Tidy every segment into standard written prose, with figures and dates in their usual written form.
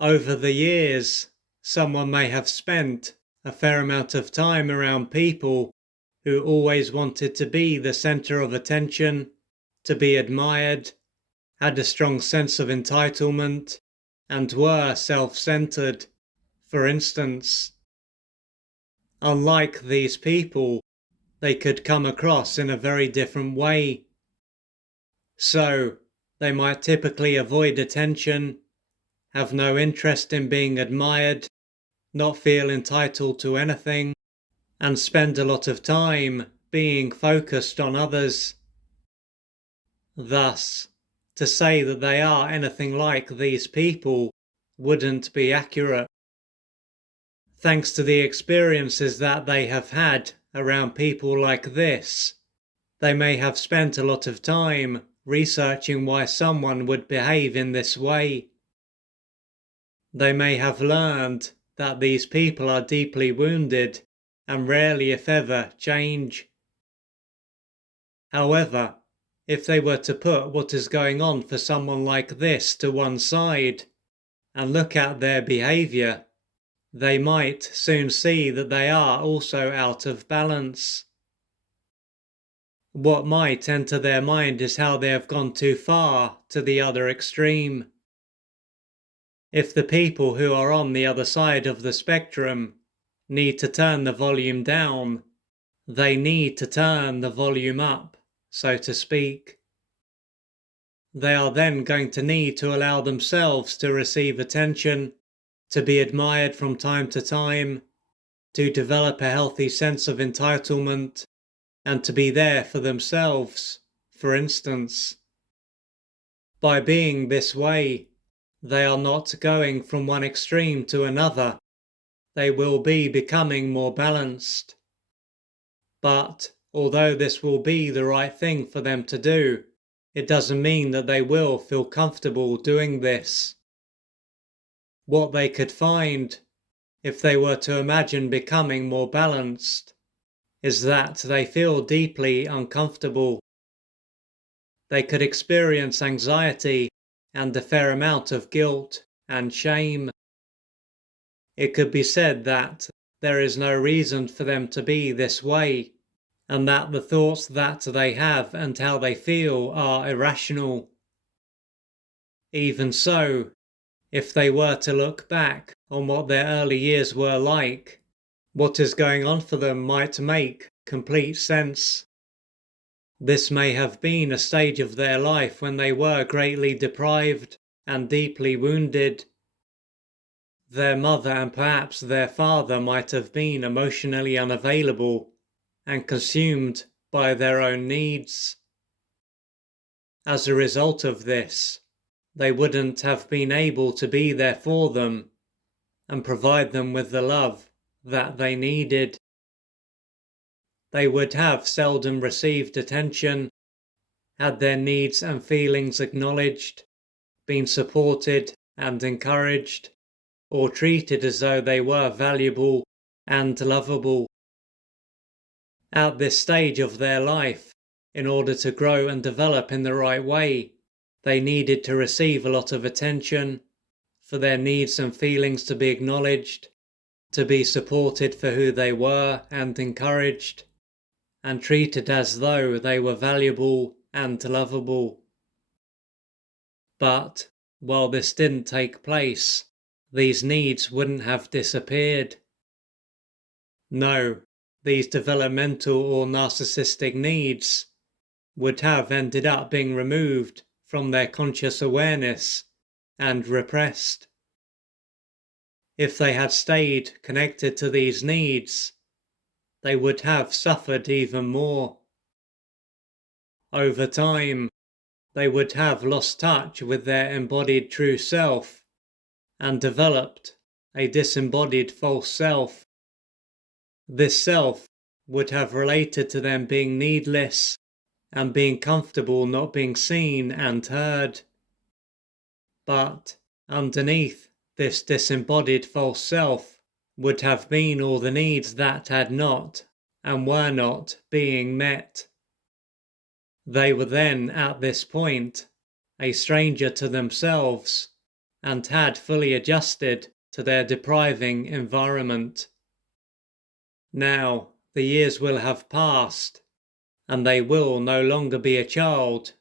Over the years, someone may have spent a fair amount of time around people who always wanted to be the center of attention, to be admired, had a strong sense of entitlement, and were self-centered. For instance, unlike these people, they could come across in a very different way. So, they might typically avoid attention, have no interest in being admired, not feel entitled to anything, and spend a lot of time being focused on others. Thus, to say that they are anything like these people wouldn't be accurate. Thanks to the experiences that they have had around people like this, they may have spent a lot of time researching why someone would behave in this way. They may have learned that these people are deeply wounded and rarely, if ever, change. However, if they were to put what is going on for someone like this to one side and look at their behavior, they might soon see that they are also out of balance. What might enter their mind is how they have gone too far to the other extreme. If the people who are on the other side of the spectrum need to turn the volume down, they need to turn the volume up, so to speak. They are then going to need to allow themselves to receive attention, to be admired from time to time, to develop a healthy sense of entitlement, and to be there for themselves, for instance. By being this way, they are not going from one extreme to another. They will be becoming more balanced. But although this will be the right thing for them to do, it doesn't mean that they will feel comfortable doing this. What they could find, if they were to imagine becoming more balanced, is that they feel deeply uncomfortable. They could experience anxiety and a fair amount of guilt and shame. It could be said that there is no reason for them to be this way, and that the thoughts that they have and how they feel are irrational. Even so, if they were to look back on what their early years were like, what is going on for them might make complete sense. This may have been a stage of their life when they were greatly deprived and deeply wounded. Their mother and perhaps their father might have been emotionally unavailable and consumed by their own needs. As a result of this, they wouldn't have been able to be there for them and provide them with the love that they needed. They would have seldom received attention, had their needs and feelings acknowledged, been supported and encouraged, or treated as though they were valuable and lovable. At this stage of their life, in order to grow and develop in the right way, they needed to receive a lot of attention, for their needs and feelings to be acknowledged, to be supported for who they were and encouraged, and treated as though they were valuable and lovable. But while this didn't take place, these needs wouldn't have disappeared. No, these developmental or narcissistic needs would have ended up being removed from their conscious awareness and repressed. If they had stayed connected to these needs, they would have suffered even more. Over time, they would have lost touch with their embodied true self and developed a disembodied false self. This self would have related to them being needless and being comfortable not being seen and heard. But underneath this disembodied false self would have been all the needs that had not and were not being met. They were then, at this point, a stranger to themselves and had fully adjusted to their depriving environment. Now the years will have passed, and they will no longer be a child,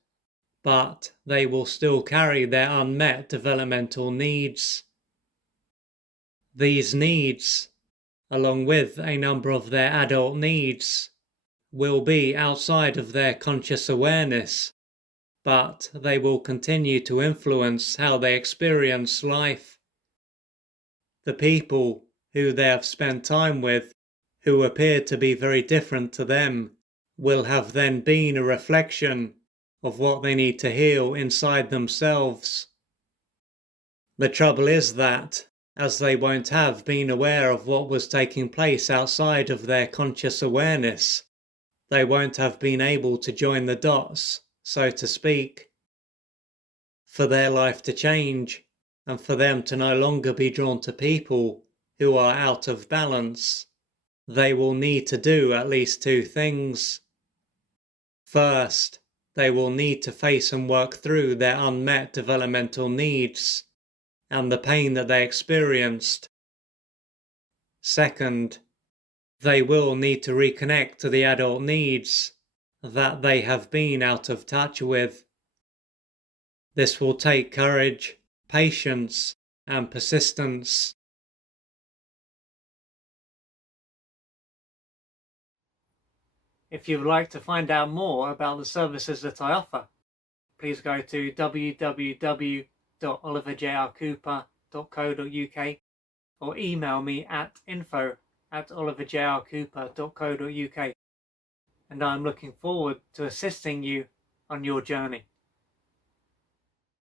but they will still carry their unmet developmental needs. These needs, along with a number of their adult needs, will be outside of their conscious awareness, but they will continue to influence how they experience life. The people who they have spent time with, who appear to be very different to them, will have then been a reflection of what they need to heal inside themselves. The trouble is that, as they won't have been aware of what was taking place outside of their conscious awareness, they won't have been able to join the dots, so to speak. For their life to change, and for them to no longer be drawn to people who are out of balance, they will need to do at least two things. First, they will need to face and work through their unmet developmental needs and the pain that they experienced. Second, they will need to reconnect to the adult needs that they have been out of touch with. This will take courage, patience, and persistence. If you would like to find out more about the services that I offer, please go to www.oliverjrcooper.co.uk or email me at info@oliverjrcooper.co.uk, and I'm looking forward to assisting you on your journey.